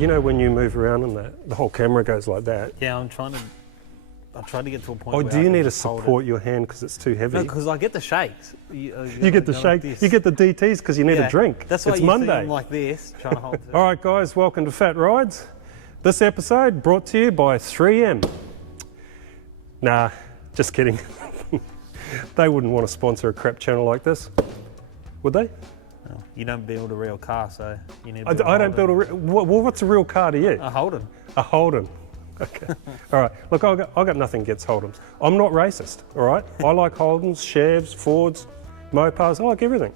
You know when you move around and the whole camera goes like that? Yeah, I tried to get to a point Oh, where do I you can need to just hold support your hand because it's too heavy? No, because I get the shakes. You get the shake, you get the DTs because you need a drink. That's why it's you Monday. see them like this, trying to hold it. All right, guys, welcome to Fat Rides. This episode brought to you by 3M. Nah, just kidding. They wouldn't want to sponsor a crap channel like this, would they? Well, you don't build a real car, so you need. I don't build a. What's a real car to you? A Holden. A Holden. Okay. All right. Look, I got nothing against Holdens. I'm not racist. All right. I like Holdens, Chevs, Fords, Mopars. I like everything.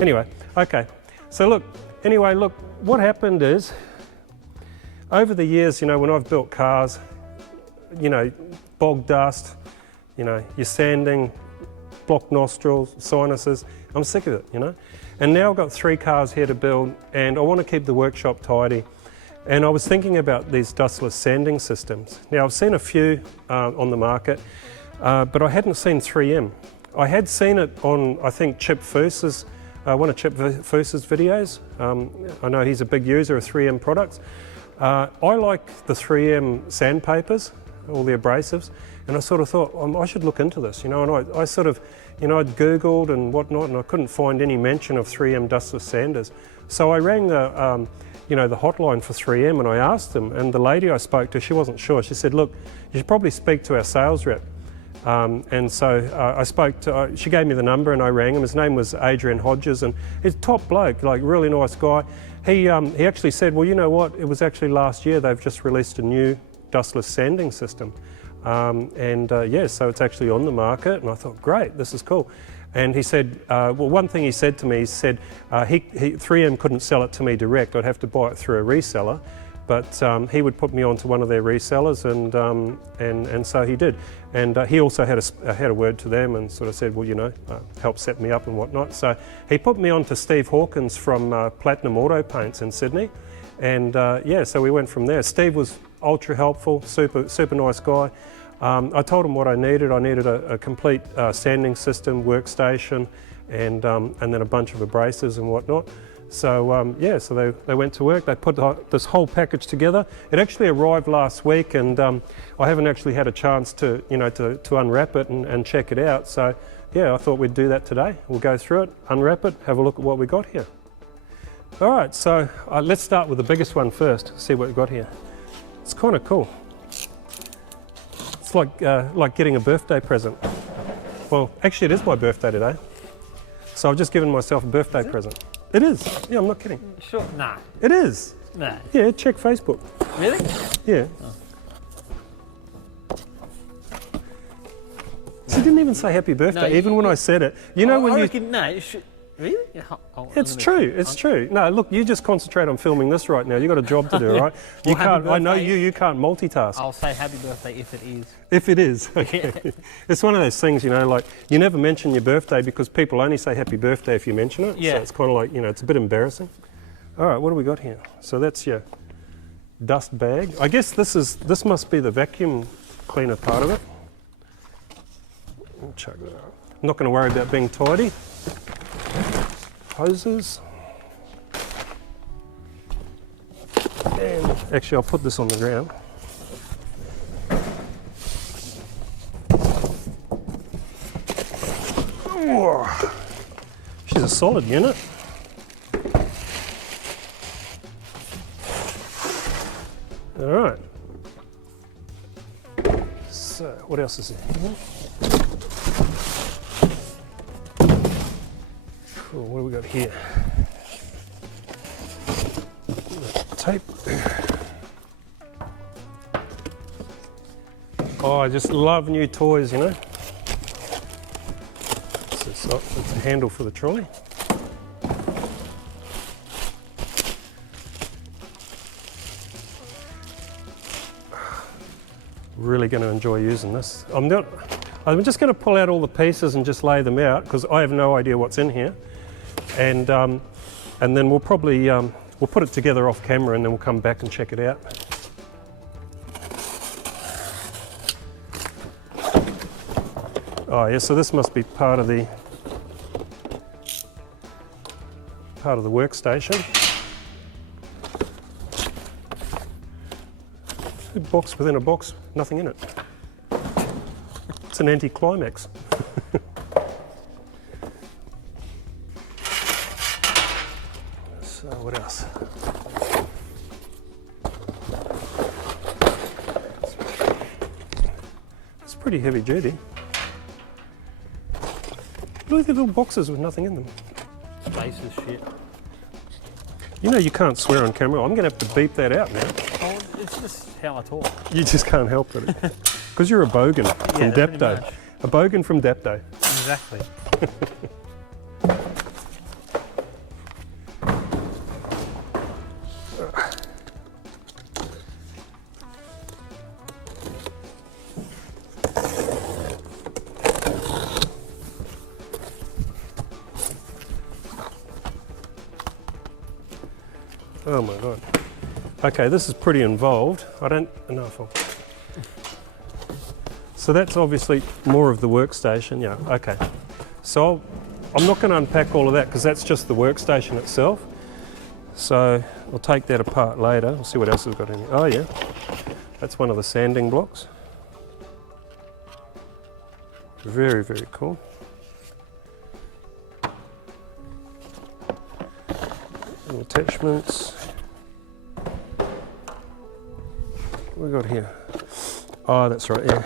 Anyway. Okay. So look. Anyway, look. What happened is, over the years, you know, when I've built cars, you know, bog dust, you know, you're sanding, blocked nostrils, sinuses. I'm sick of it, you know. And now I've got 3 cars here to build, and I want to keep the workshop tidy. And I was thinking about these dustless sanding systems. Now I've seen a few on the market, but I hadn't seen 3M. I had seen it on, I think, Chip Foos's, one of Chip Foos's videos. I know he's a big user of 3M products. I like the 3M sandpapers, all the abrasives, and I sort of thought, I should look into this, you know, and I sort of, you know, I'd Googled and whatnot, and I couldn't find any mention of 3M dustless sanders. So I rang the, you know, the hotline for 3M, and I asked them, and the lady I spoke to, she wasn't sure. She said, look, you should probably speak to our sales rep. And so I spoke to, she gave me the number and I rang him. His name was Adrian Hodges, and he's a top bloke, like really nice guy. He actually said, well, you know what, it was actually last year they've just released a new dustless sanding system. Yeah, so it's actually on the market, and I thought, great, this is cool. And he said, well, one thing he said to me, he said 3M couldn't sell it to me direct, I'd have to buy it through a reseller, but he would put me onto one of their resellers, and so he did. And he also had a word to them and sort of said, well, you know, help set me up and whatnot. So he put me on to Steve Hawkins from Platinum Auto Paints in Sydney, and yeah, so we went from there. Steve was ultra helpful, super nice guy. I told him what I needed. I needed a complete sanding system, workstation, and then a bunch of abrasives and whatnot. So yeah, so they went to work. They put this whole package together. It actually arrived last week, and I haven't actually had a chance to, you know, to unwrap it and check it out. So yeah, I thought we'd do that today. We'll go through it, unwrap it, have a look at what we got here. All right, so let's start with the biggest one first. See what we've got here. It's kind of cool. It's like getting a birthday present. Well, actually it is my birthday today. So I've just given myself a birthday present. It is. Yeah, I'm not kidding. Sure. Nah. It is. Nah. Yeah, check Facebook. Really? Yeah. Oh. She didn't even say happy birthday, No, even when I said it. You know when I you... reckon, no, you should, really? Yeah, It's true, it's true. No, look, you just concentrate on filming this right now. You've got a job to do, right? You can't, I know you can't multitask. I'll say happy birthday if it is. If it is, okay. It's one of those things, you know, like you never mention your birthday because people only say happy birthday if you mention it. Yeah. So it's kind of like, you know, it's a bit embarrassing. All right, what do we got here? So that's your dust bag. I guess this must be the vacuum cleaner part of it. I'll chuck that out. I'm not going to worry about being tidy. Hoses. And actually, I'll put this on the ground. Oh, she's a solid unit. All right. So, what else is there? Cool, what do we got here? Tape. Oh, I just love new toys, you know. It's a handle for the trolley. Really going to enjoy using this. I'm just going to pull out all the pieces and just lay them out because I have no idea what's in here, and then we'll probably we'll put it together off camera and then we'll come back and check it out. Oh yeah, so this must be part of the workstation. A box within a box, nothing in it. It's an anticlimax. So what else? It's pretty heavy duty. Look at the little boxes with nothing in them. Base is shit. You know you can't swear on camera. I'm going to have to beep that out now. Oh, it's just how I talk. You just can't help it. Because you're a bogan from Yeah, pretty Dapto. much. A bogan from Dapto. Exactly. Oh my god. Okay, this is pretty involved. I don't know if I'll... So that's obviously more of the workstation, yeah, okay. So I'm not going to unpack all of that because that's just the workstation itself. So I'll take that apart later. We'll see what else we've got in here. Oh yeah, that's one of the sanding blocks. Very, very cool. And attachments. What we got here? Oh, that's right, yeah.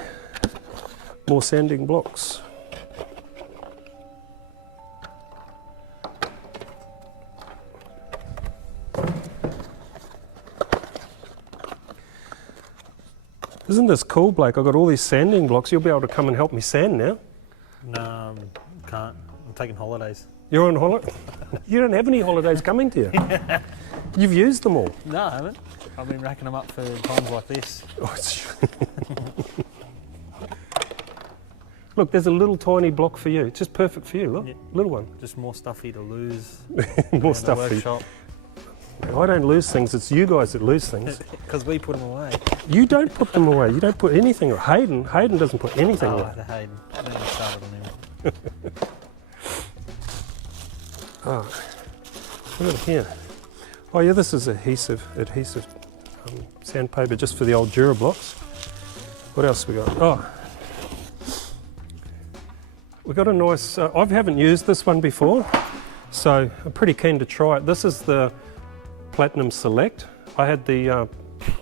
More sanding blocks. Isn't this cool, Blake? I've got all these sanding blocks. You'll be able to come and help me sand now. No, can't. I'm taking holidays. You're on holiday? You don't have any holidays coming to you. You've used them all. No, I haven't. I've been racking them up for times like this. Oh, it's Look, there's a little tiny block for you. It's just perfect for you. Look, Yeah. little one. Just more stuff here to lose. More stuff for you. Workshop. I don't lose things. It's you guys that lose things. Because we put them away. You don't put them away. You don't put anything away. Hayden doesn't put anything Oh, away. the Hayden. I think I started on him. Oh, what got here? Oh yeah, this is adhesive sandpaper just for the old Dura blocks. What else we got? Oh, we got a nice. I haven't used this one before, so I'm pretty keen to try it. This is the Platinum Select. I had the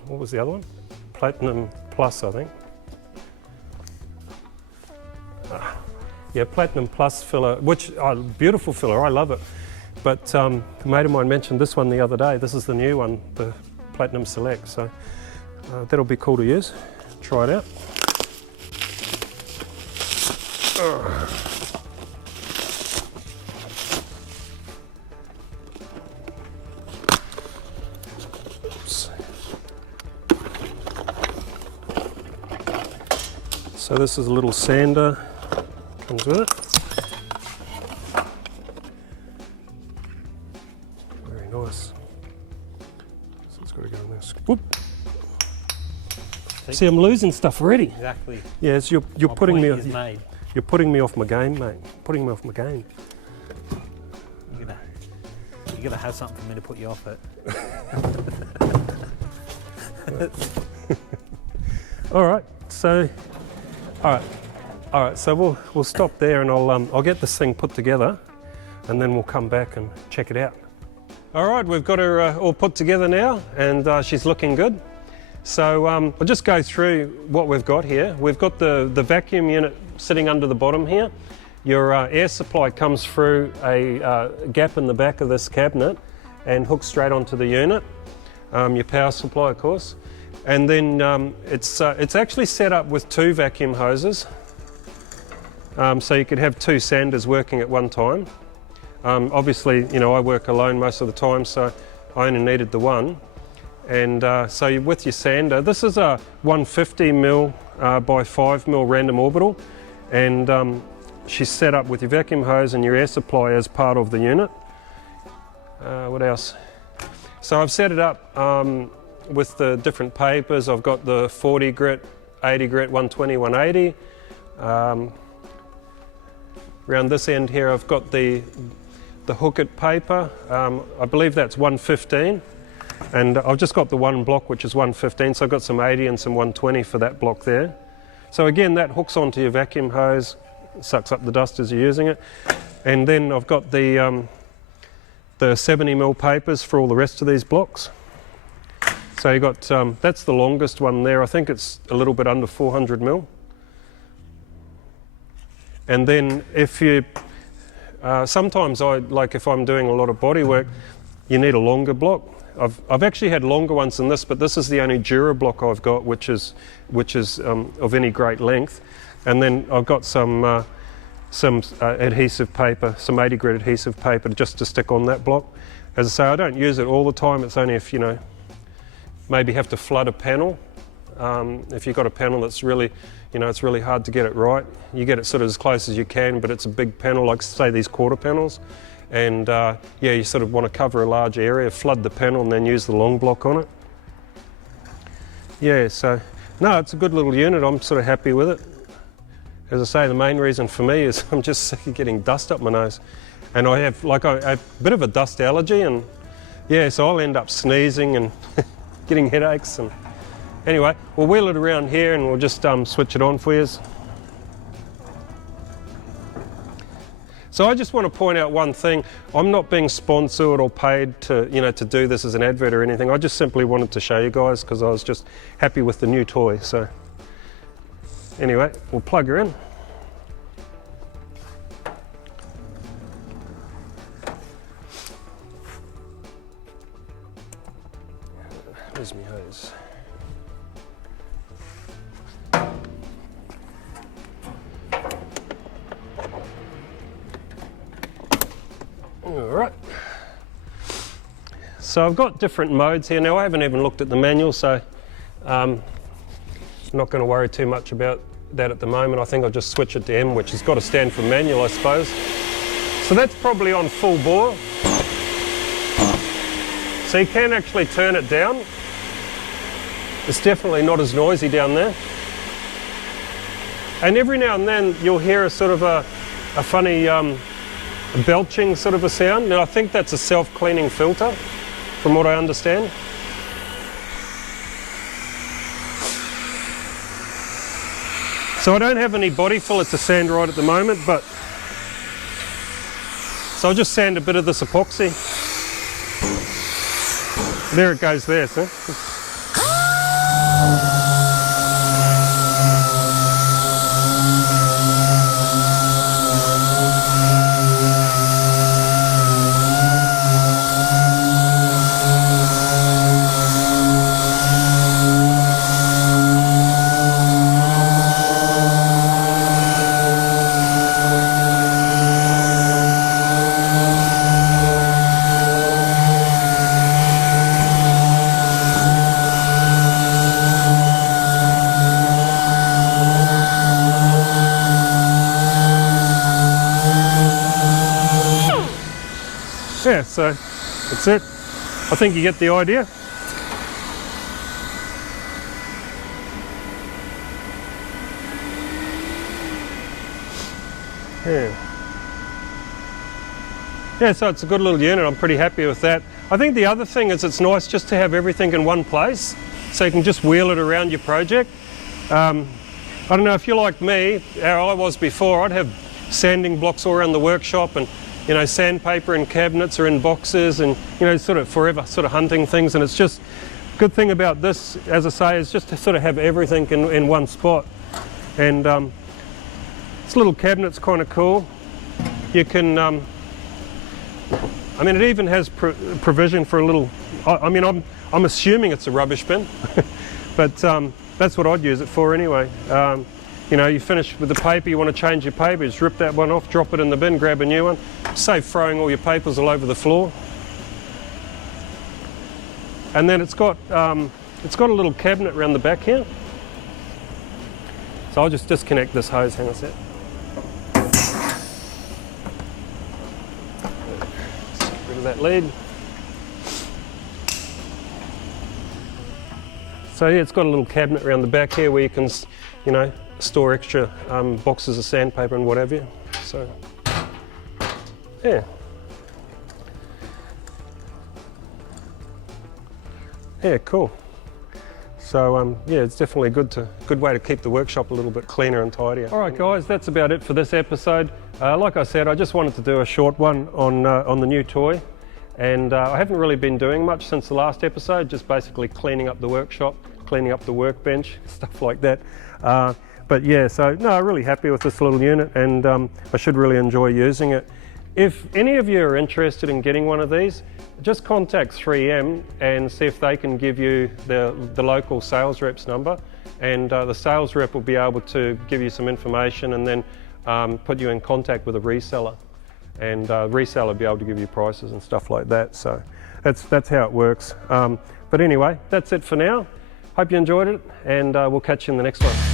what was the other one? Platinum Plus, I think. Yeah, Platinum Plus filler, which beautiful filler. I love it. But a mate of mine mentioned this one the other day. This is the new one, the Platinum Select. So that'll be cool to use. Try it out. Oops. So this is a little sander. Comes with it. Very nice. So it's got to go in there. Whoop. See, I'm losing stuff already. Exactly. Yes, you're My putting me. point is made. You're putting me off my game, mate. Putting me off my game. You're gonna have something for me to put you off it. All right. So, all right. So we'll stop there, and I'll get this thing put together, and then we'll come back and check it out. All right, we've got her all put together now, and she's looking good. So I'll just go through what we've got here. We've got the vacuum unit sitting under the bottom here. Your air supply comes through a gap in the back of this cabinet and hooks straight onto the unit. Your power supply, of course. And then it's actually set up with 2 vacuum hoses. So you could have 2 sanders working at one time. Obviously, you know, I work alone most of the time, so I only needed the one. And so with your sander, this is a 150mm by 5mm random orbital, and she's set up with your vacuum hose and your air supply as part of the unit. What else? So I've set it up with the different papers. I've got the 40 grit, 80 grit, 120, 180. Around this end here I've got the hook it paper. I believe that's 115. And I've just got the one block, which is 115, so I've got some 80 and some 120 for that block there. So again, that hooks onto your vacuum hose, sucks up the dust as you're using it. And then I've got the 70mm papers for all the rest of these blocks. So you got, that's the longest one there. I think it's a little bit under 400mm. And then if you, sometimes if I'm doing a lot of body work, you need a longer block. I've actually had longer ones than this, but this is the only Dura block I've got, which is of any great length. And then I've got some adhesive paper, some 80 grit adhesive paper just to stick on that block. As I say, I don't use it all the time. It's only if, you know, maybe have to flood a panel. If you've got a panel that's really, you know, it's really hard to get it right. You get it sort of as close as you can, but it's a big panel, like say these quarter panels. And yeah, you sort of want to cover a large area, flood the panel and then use the long block on it. Yeah, so, no, it's a good little unit. I'm sort of happy with it. As I say, the main reason for me is I'm just sick of getting dust up my nose. And I have a bit of a dust allergy, and yeah, so I'll end up sneezing and getting headaches. And anyway, we'll wheel it around here and we'll just switch it on for you. So I just want to point out one thing. I'm not being sponsored or paid to, you know, to do this as an advert or anything. I just simply wanted to show you guys because I was just happy with the new toy. So anyway, we'll plug her in. Where's my hose? Alright, so I've got different modes here. Now I haven't even looked at the manual, so I'm not going to worry too much about that at the moment. I think I'll just switch it to M, which has got to stand for manual, I suppose. So that's probably on full bore. So you can actually turn it down. It's definitely not as noisy down there. And every now and then you'll hear a sort of a funny belching sort of a sound. Now I think that's a self-cleaning filter, from what I understand. So I don't have any body filler to sand right at the moment, but so I'll just sand a bit of this epoxy. There it goes there, see? Yeah, so that's it. I think you get the idea. Yeah, so it's a good little unit. I'm pretty happy with that. I think the other thing is it's nice just to have everything in one place, so you can just wheel it around your project. I don't know if you're like me, how I was before. I'd have sanding blocks all around the workshop, and you know, sandpaper in cabinets or in boxes, and you know, sort of forever sort of hunting things. And it's just, good thing about this, as I say, is just to sort of have everything in one spot. And this little cabinet's kind of cool. You can, I mean, it even has provision for a little, I mean, I'm assuming it's a rubbish bin, but that's what I'd use it for anyway. You know, you finish with the paper, you want to change your paper, just rip that one off, drop it in the bin, grab a new one. Save throwing all your papers all over the floor. And then it's got a little cabinet around the back here. So I'll just disconnect this hose, hang on a sec. Just get rid of that lead. So yeah, it's got a little cabinet around the back here where you can, you know, store extra boxes of sandpaper and whatever. So, yeah. Yeah, cool. So yeah, it's definitely a good way to keep the workshop a little bit cleaner and tidier. All right, guys, that's about it for this episode. Like I said, I just wanted to do a short one on the new toy, and I haven't really been doing much since the last episode. Just basically cleaning up the workshop, cleaning up the workbench, stuff like that. But yeah, so no, I'm really happy with this little unit, and I should really enjoy using it. If any of you are interested in getting one of these, just contact 3M and see if they can give you the local sales rep's number, and the sales rep will be able to give you some information and then put you in contact with a reseller, and reseller will be able to give you prices and stuff like that. So that's how it works. But anyway, that's it for now. Hope you enjoyed it, and we'll catch you in the next one.